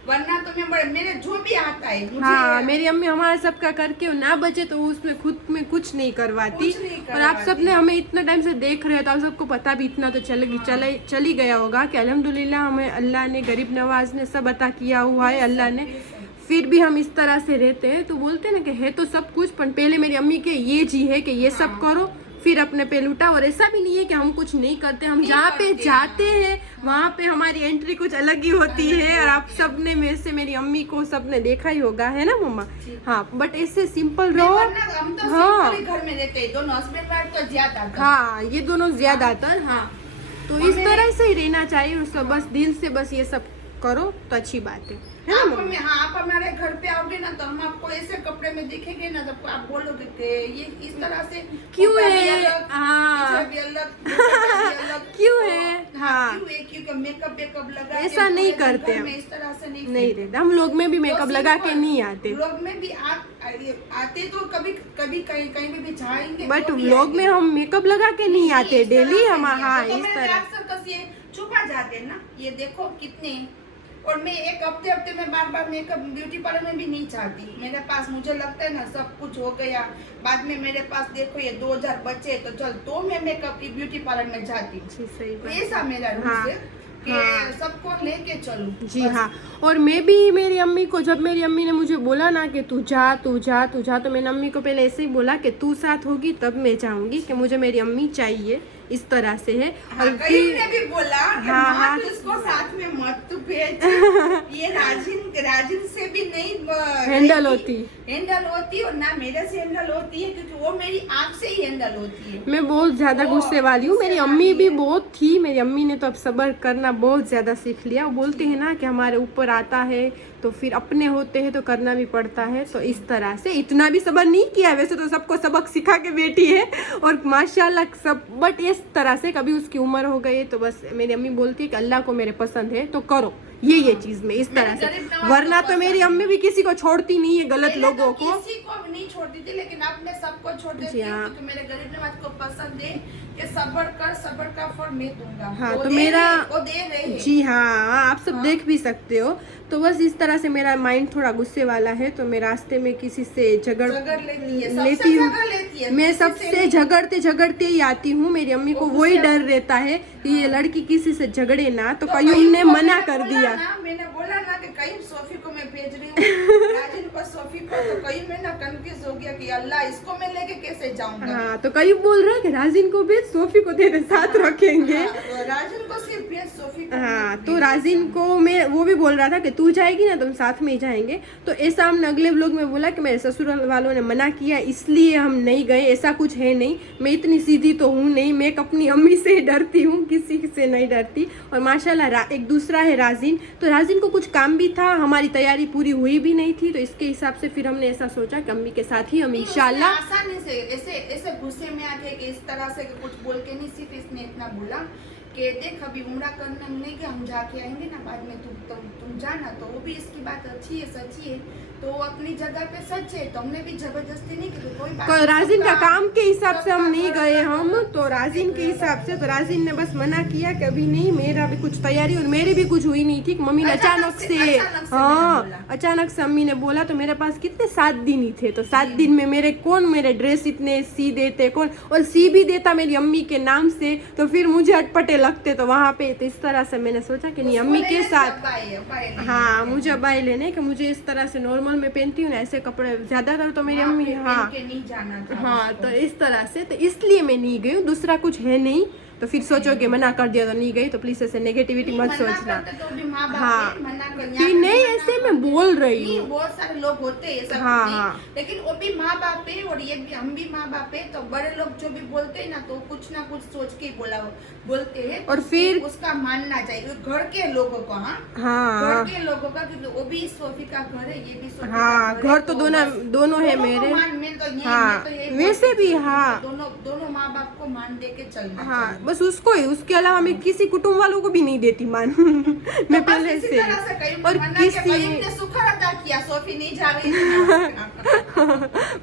वरना तो मेरे जो भी आता है मुझे। हाँ, मेरी अम्मी हमारा सबका करके ना बचे तो उसमें खुद में कुछ नहीं करवाती। और आप सबने हमें इतना टाइम से देख रहे हो, तो आप सबको पता भी इतना तो चली गया होगा कि अल्हम्दुलिल्लाह हमें अल्लाह ने गरीब नवाज ने सब अता किया हुआ है अल्लाह ने, फिर भी हम इस तरह से रहते हैं। तो बोलते हैं ना कि है तो सब कुछ, पर पहले मेरी अम्मी के ये जी है कि ये सब करो, फिर अपने पे लूटा। और ऐसा भी नहीं है कि हम कुछ नहीं करते, हम जहाँ पे जाते हैं वहाँ पे हमारी एंट्री कुछ अलग ही होती है। और आप सबने में से मेरी अम्मी को सबने देखा ही होगा, है ना मम्मा? हाँ, बट ऐसे सिंपल रहो। हम तो हाँ, घर में रहते हैं, दोनों हस्बैंड वाइफ तो ज्यादा। हाँ, ये दोनों ज्यादातर। हाँ, तो इस तरह से ही रहना चाहिए। और सब बस दिल से बस ये सब करो तो अच्छी बात है ना मम्मी? हाँ, आप हमारे घर पे आओगे ना, तो हम आपको ऐसे कपड़े में दिखेंगे ना, तो आप बोलोगे कि ये इस तरह से क्यों है? हाँ, क्यों है? हाँ, क्योंकि मेकअप लगा ऐसा नहीं करते हम, इस तरह से नहीं रहते हम। लोग में भी मेकअप लगा के नहीं आते, लोग में भी आते तो कभी कहीं भी जाएंगे, बट व्लॉग में हम मेकअप लगा के नहीं आते डेली हम। हाँ, इस तरह ये छुपा जाते ना, ये देखो कितने। और मैं एक हफ्ते में बार मेकअप ब्यूटी पार्लर में भी नहीं चाहती। मेरे पास मुझे लगता है ना सब कुछ हो गया, बाद में मेरे पास देखो ये 2000 बचे तो चल, तो मैं मेकअप की ब्यूटी पार्लर में जाती। ऐसा मेरा रूल है कि सबको लेके चलूं। जी हाँ, और मैं भी मेरी अम्मी को, जब मेरी अम्मी ने मुझे बोला ना कि तू जा, तो मैंने अम्मी को पहले ऐसे ही बोला कि तू साथ होगी तब मैं जाऊंगी, कि मुझे मेरी अम्मी चाहिए, इस तरह से है। और फिर ने भी बोला कि हाँ, तो इसको साथ में मत तू भेज, ये राजिन से भी नहीं हैंडल होती और ना मेरे से हैंडल होती है, क्योंकि वो मेरी आँख से ही हैंडल होती है। मैं बहुत ज्यादा गुस्से वाली हूँ। मेरी अम्मी भी बहुत थी, मेरी अम्मी ने तो अब सब्र करना बहुत ज्यादा सीख लिया। वो बोलते हैं ना कि हमारे ऊपर आता है तो फिर अपने होते हैं तो करना भी पड़ता है। तो इस तरह से इतना भी सब्र नहीं किया, वैसे तो सबको सबक सिखा के बैठी है और माशाल्लाह सब, बट इस तरह से कभी उसकी उम्र हो गई तो बस मेरी अम्मी बोलती है कि अल्लाह को मेरे पसंद है तो करो ये चीज में, इस तरह से। वरना तो मेरी अम्मी भी किसी को छोड़ती नहीं है, गलत लोगों को किसी को भी नहीं छोड़ती थी, लेकिन अब मैं सबको छोड़ देती हूँ, क्योंकि मेरे गरीब नवाज को पसंद है कि सब्र का फल मैं दूंगा। हाँ, वो तो दे मेरा रहे- वो दे रहे हैं। जी हाँ, आप सब देख भी सकते हो। तो बस इस तरह से मेरा माइंड थोड़ा गुस्से वाला है, तो मैं रास्ते में किसी से झगड़ लेती है, सबसे लेती हूँ। झगड़ लेती है, मैं किसी से सबसे नहीं। झगड़ते ही आती हूँ। मेरी अम्मी को वो वही गुस्से- डर रहता है कि ये लड़की किसी से झगड़े ना, तो तो कयूम कयूम ने को मना मैंने कर बोला दिया। ना, मैंने बोला ना कि कयूम सोफी को मैं भेज रही हूँ, राजिन को सोफी को, तो कयूम में ना कंफ्यूज हो गया कि अल्लाह इसको मैं लेके कैसे जाऊंगा। हाँ, तो कयूम बोल रहा है कि राजिन को भेज, सोफी को तेरे साथ रखेंगे। हाँ, तो राजिन को सिर्फ भेज, सोफी को हाँ, मत तो भेज। राजिन को मैं वो भी बोल रहा था कि तू जाएगी ना तो हम साथ में ही जाएंगे। तो ऐसा हमने अगले व्लॉग में बोला कि मेरे ससुराल वालों ने मना किया इसलिए हम नहीं गए। ऐसा कुछ है नहीं, मैं इतनी सीधी तो हूँ नहीं, मैं अपनी अम्मी से ही डरती हूँ, किसी से नहीं डरती। और माशाल्लाह एक दूसरा है राजिन, तो राजिन को कुछ काम भी था, हमारी तैयारी पूरी हुई भी नहीं थी, तो इसके हिसाब से फिर हमने ऐसा सोचा कि अम्मी के साथ ही हम नहीं, इंशाल्लाह। उसने आसानी से ऐसे गुस्से में आके कि इस तरह से कुछ बोल के नहीं, सिर्फ इसने इतना बोला कि देख अभी उम्रा करने हम नहीं गए, हम जाके आएंगे ना बाद में, तुम जाना। तो वो भी इसकी बात अच्छी है, सच्ची है, तो वो अपनी जगह पे सच है, तो हमने भी जबरदस्ती नहीं की, कोई बात नहीं। राजिन का काम के हिसाब से हम सबका नहीं घर गए का हम, काम, तो राजिन के हिसाब से, तो सबका राजिन ने बस मना किया कि अभी नहीं, मेरा भी कुछ तैयारी और मेरी भी कुछ हुई नहीं थी। मम्मी ने अचानक से हाँ, मैंने बोला। अचानक से अम्मी ने बोला, तो मेरे पास कितने 7 दिन ही थे, तो 7 दिन में मेरे ड्रेस इतने सी देते कौन, और सी भी देता मेरी अम्मी के नाम से, तो फिर मुझे अटपटे लगते। तो वहाँ पे तो इस तरह से मैंने सोचा कि नहीं, अम्मी के साथ हाँ, मुझे अब्बाई लेने कि मुझे इस तरह से नॉर्मल में पहनती हूँ ना ऐसे कपड़े ज्यादातर, तो मेरी अम्मी हाँ नहीं जाना था हाँ, उसको। तो इस तरह से, तो इसलिए मैं नहीं गई हूँ, दूसरा कुछ है नहीं। तो फिर सोचोगे मना कर दिया तो नहीं गई, तो प्लीज ऐसे नेगेटिविटी मत मना सोचना। करते तो भी माँ बाप हाँ, है, मना कर कि नहीं ऐसे मैं बोल रही नहीं, हूँ। बहुत सारे लोग होते हैं सब हाँ, नहीं, हाँ। लेकिन वो भी माँ बाप है और ये भी हम भी माँ बाप है, तो बड़े लोग जो भी बोलते हैं ना, तो कुछ ना कुछ सोच के बोलते हैं, और फिर उसका मानना चाहिए घर के लोगों को। हाँ, हाँ घर के लोगों का, क्योंकि वो भी सोफी का घर है, ये भी सोफी हाँ, का घर है, घर तो दोनों है मेरे। हाँ, वैसे भी हाँ, दोनों माँ बाप को मान दे के चलना हाँ, चाहिए। बस उसको ही, उसके अलावा मैं किसी कुटुंब वालों को भी नहीं देती मान। मैं पहले से और किसी शुक्र अदा किया, सोफी नहीं जा रही थी।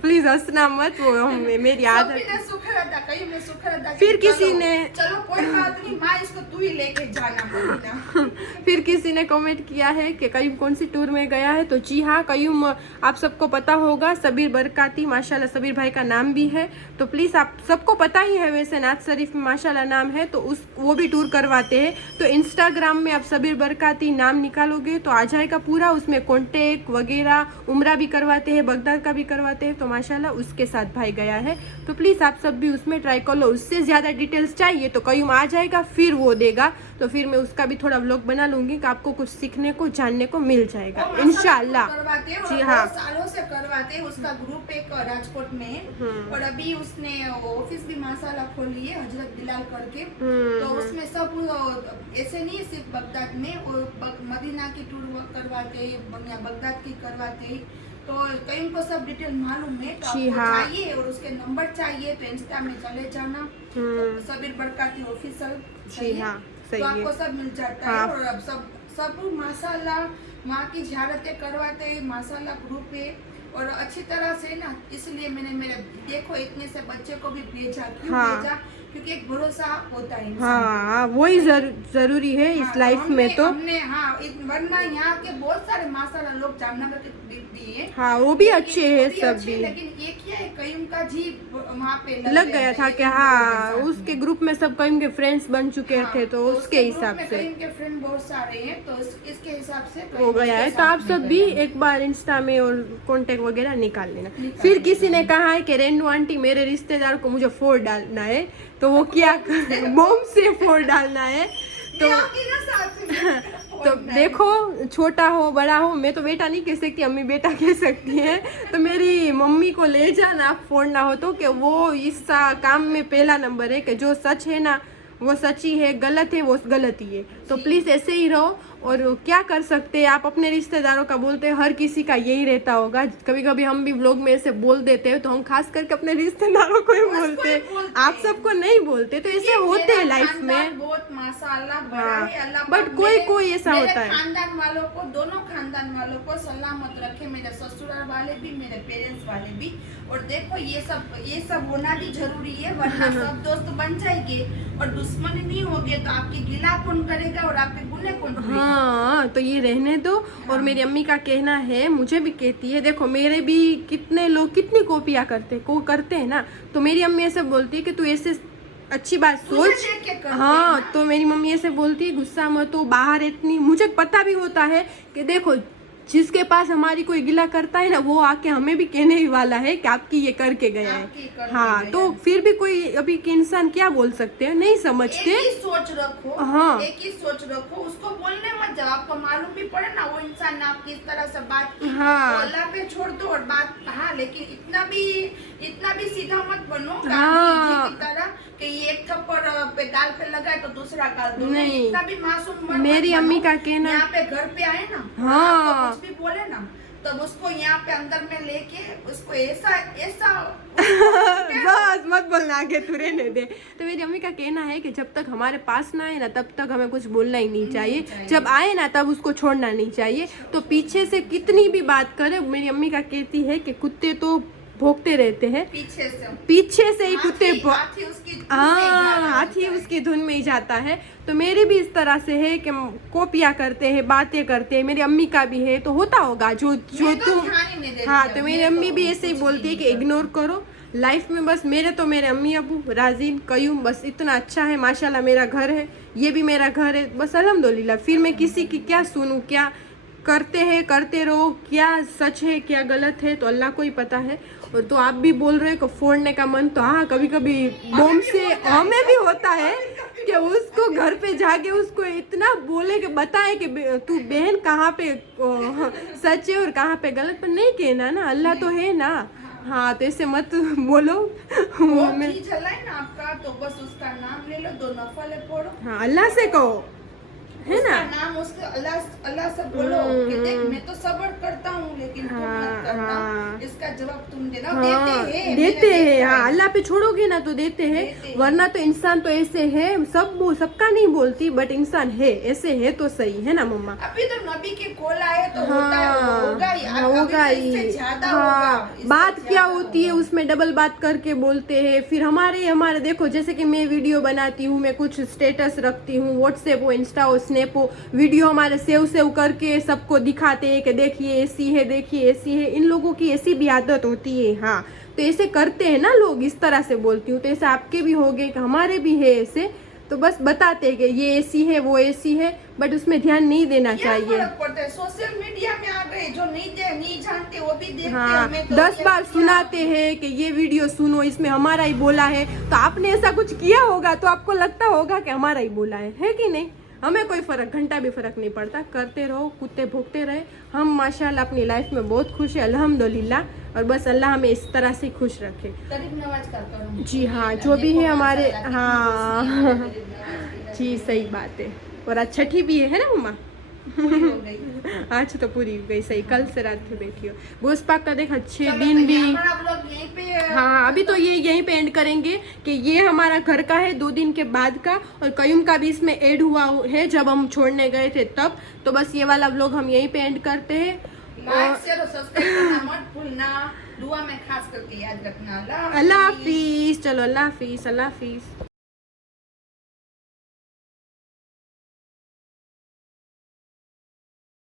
प्लीज हंसना मत, वो मेरी आदत। सोफी ने शुक्र अदा, कहीं ने शुक्र अदा किया। फिर किसी चलो, ने- चलो कोई बात नहीं माँ, इसको तू ही लेके जाना बोली ना। फिर किसी ने कमेंट किया है कि कयूम कौन सी टूर में गया है, तो जी हाँ, कयूम आप सबको पता होगा, सबीर बरकाती, माशाल्लाह सबीर भाई का नाम भी है, तो प्लीज़ आप सबको पता ही है, वैसे नाज शरीफ में माशाल्लाह नाम है, तो वो भी टूर करवाते हैं। तो इंस्टाग्राम में आप सबीर बरकाती नाम निकालोगे तो आ जाएगा पूरा, उसमें कॉन्टेक्ट वगैरह, उम्रा भी करवाते हैं, बगदाद का भी करवाते हैं, तो माशाल्लाह उसके साथ भाई गया है। तो प्लीज़ आप सब भी उसमें ट्राई कर लो। उससे ज़्यादा डिटेल्स चाहिए तो कयूम आ जाएगा, फिर वो देगा, तो फिर मैं उसका भी थोड़ा व्लॉग बना लूँगी कि आपको कुछ सीखने को जानने को मिल जाएगा इंशाल्लाह। जी जी हाँ, हाँ। सालों से करवाते हैं, उसका ग्रुप एक राजकोट में है, और अभी उसने ऑफिस भी माशाल्लाह खोली है, हजरत बिलाल करके, तो उसमें सब ऐसे नहीं सिर्फ बगदाद में, और मदीना की टूर करवाते हैं या बगदाद की करवाते हैं, तो कहीं को सब डिटेल मालूम है, तो जी आपको हाँ। चाहिए और उसके नंबर चाहिए तो इंस्टा में चले जाना, सबीर बरकाती ऑफिशियल, जी हाँ, सही तो है। आपको सब मिल जाता हाँ। है। और अब सब माशाल्लाह माँ की ज़ियारतें करवाते हैं, माशाल्लाह ग्रुप है, और अच्छी तरह से ना, इसलिए मैंने मेरे देखो इतने से बच्चे को भी भेजा, क्यों हाँ। भेजा, क्योंकि एक भरोसा होता है इंसान हाँ, वही जरूरी है इस लाइफ में। तो हमने हाँ, वरना यहाँ के बहुत सारे माशाल्लाह लोग जामनगर के भी हैं, हाँ, वो भी अच्छे हैं सब भी। लेकिन ये क्या है, कयूम का जी वहाँ पे लग गया था कि हाँ, उसके ग्रुप में सब कयूम के फ्रेंड्स बन चुके थे, तो उसके हिसाब से कयूम के फ्रेंड बहुत सारे हैं, तो इसके हिसाब से हो गया है। तो आप सब भी एक बार इंस्टा में और कांटेक्ट वगैरह निकाल लेना। फिर किसी ने कहा है कि रेनू आंटी मेरे रिश्तेदार को मुझे 4 डालना है, तो वो क्या बॉम्ब से 4 डालना है, तो देखो छोटा हो बड़ा हो, मैं तो बेटा नहीं कह सकती, अम्मी बेटा कह सकती है, तो मेरी मम्मी को ले जाना, फोड़ना हो तो, कि वो इस काम में पहला नंबर है, कि जो सच है ना वो सच ही है, गलत है वो गलत ही है, तो प्लीज़ ऐसे ही रहो। और क्या कर सकते हैं, आप अपने रिश्तेदारों का बोलते हैं, हर किसी का यही रहता होगा। कभी कभी हम भी व्लॉग में ऐसे बोल देते हैं, तो हम खास करके अपने रिश्तेदारों को ही बोलते हैं, आप सबको नहीं बोलते। तो ऐसे होते हैं लाइफ में, बहुत माशाअल्लाह बड़ा है, अल्लाह बट कोई कोई ऐसा होता है। खानदान वालों को, दोनों खानदान वालों को सलामत रखे, मेरे ससुराल वाले भी, मेरे पेरेंट्स वाले भी। और देखो ये सब होना भी जरूरी है, वरना सब दोस्त बन जाएंगे और दुश्मनी नहीं होगी तो आपकी गिला कौन करेगा और आपके गुने कौन करेगा। हाँ, तो ये रहने दो। और मेरी अम्मी का कहना है, मुझे भी कहती है, देखो मेरे भी कितने लोग कितनी कॉपियां करते हैं ना, तो मेरी अम्मी ऐसे बोलती है कि तू ऐसे अच्छी बात सोच। हाँ, तो मेरी मम्मी ऐसे बोलती है गुस्सा मत हो, बाहर इतनी, मुझे पता भी होता है कि देखो जिसके पास हमारी कोई गिला करता है ना, वो आके हमें भी कहने ही वाला है कि आपकी ये करके गया है। हाँ, तो फिर भी कोई अभी के इंसान क्या बोल सकते हैं, नहीं समझते। एक ही सोच रखो, हाँ, एक ही सोच रखो, उसको बोलने मत जाओ। आपको मालूम भी पड़े ना वो इंसान ने आपकी इस तरह से बात की, हाँ, तो अल्लाह पे छोड़ दो और बात। हाँ, लेकिन इतना भी सीधा मत बनो हाँ, गांधी जी की तरह कि ये एक थप्पड़ पे गाल पे लगाए तो दूसरा गाल दो। नहीं, इतना भी मासूम मत। मेरी अम्मी का कहना, यहाँ पे घर पे आए ना, हाँ, कुछ भी बोले ना, तब उसको यहाँ पे अंदर में लेके उसको ऐसा बस मत बोलना आगे, तू रहने दे। तो मेरी अम्मी का कहना है कि जब तक हमारे पास ना आए ना, तब तक हमें कुछ बोलना ही नहीं चाहिए। जब आए ना, तब उसको छोड़ना नहीं चाहिए। तो पीछे से कितनी भी बात करे, मेरी अम्मी का कहती है कि कुत्ते तो भौंकते रहते हैं, पीछे से ही कुत्ते, हाँ, हाथी उसकी धुन में ही जाता है। तो मेरी भी इस तरह से है कि कॉपियां करते हैं, बातें करते हैं, मेरी अम्मी का भी है, तो होता होगा जो तुम। हाँ, तो मेरी अम्मी भी ऐसे ही बोलती है कि इग्नोर करो लाइफ में। बस मेरे अम्मी अबू राजीन कयूम, बस इतना अच्छा है माशाल्लाह। मेरा घर है, ये भी मेरा घर है, बस अल्हम्दुलिल्लाह। फिर मैं किसी की क्या सुनूं, क्या करते रहो, क्या सच है क्या गलत है तो अल्लाह को ही पता है। और तो आप भी बोल रहे हो कि फोड़ने का मन, तो हाँ, कभी कभी बम से हमें भी होता है कि उसको घर पे जाके उसको इतना बोले कि बताए कि तू बहन कहाँ पे सच है और कहाँ पे गलत, पर नहीं कहना ना, अल्लाह तो है ना। हाँ, तो ऐसे मत बोलो। जलाए ना आपका, तो बस उसका नाम ले लो, 2 नफल पढ़ो। हाँ, अल्लाह से कहो, है ना, नाम उसका अल्लाह से बोलो कि देख मैं तो सब्र करता हूँ, लेकिन तुम मत करना, इसका जवाब तुम देना। देते हैं। हाँ, अल्लाह पे छोड़ोगे ना तो देते हैं, वरना तो इंसान तो ऐसे है, सबका नहीं बोलती, बट इंसान है ऐसे है तो सही है ना मम्मा। अभी तो नबी के कॉल आए तो होगा ही। हाँ, बात क्या होती है उसमें डबल बात करके बोलते हैं। फिर हमारे देखो, जैसे कि मैं वीडियो बनाती हूँ, मैं कुछ स्टेटस रखती हूँ, व्हाट्सएप हो, इंस्टा हो, स्नैप हो, वीडियो हमारे सेव करके सबको दिखाते हैं कि देखिए ऐसी है, देखिए ऐसी है। इन लोगों की ऐसी भी आदत होती है। हाँ, तो ऐसे करते हैं ना लोग, इस तरह से बोलती हूँ, तो ऐसे आपके भी होंगे कि हमारे भी है ऐसे, तो बस बताते हैं कि ये ऐसी है वो ऐसी है, बट उसमें ध्यान नहीं देना चाहिए। सोशल मीडिया में आ गए, जो नहीं जानते वो भी देखते। हाँ, तो 10 बार सुनाते हैं कि ये वीडियो सुनो, इसमें हमारा ही बोला है। तो आपने ऐसा कुछ किया होगा तो आपको लगता होगा कि हमारा ही बोला है कि नहीं। हमें कोई घंटा भी फर्क नहीं पड़ता, करते रहो, कुत्ते भोंकते रहे। हम माशाल्लाह अपनी लाइफ में बहुत खुश है अल्हम्दुलिल्लाह, और बस अल्लाह हमें इस तरह से खुश रखे। जी हाँ, जो भी है हमारे, हाँ जी सही बात है। और आज छठी भी है ना मम्मा? आज तो पूरी हो गई, सही। कल से रात में बैठी हो। बोस पाक का देख अच्छे दिन भी। हाँ, अभी तो ये यहीं पे एंड करेंगे कि ये हमारा घर का है 2 दिन के बाद का, और कयूम का भी इसमें ऐड हुआ है जब हम छोड़ने गए थे तब। तो बस ये वाला व्लॉग हम यहीं पे एंड करते हैं। लाइक शेयर और सब्सक्राइब करना मत भूलना, दुआ में खास करके याद रखना। अल्लाह हाफिज। चलो, अल्लाह हाफिज।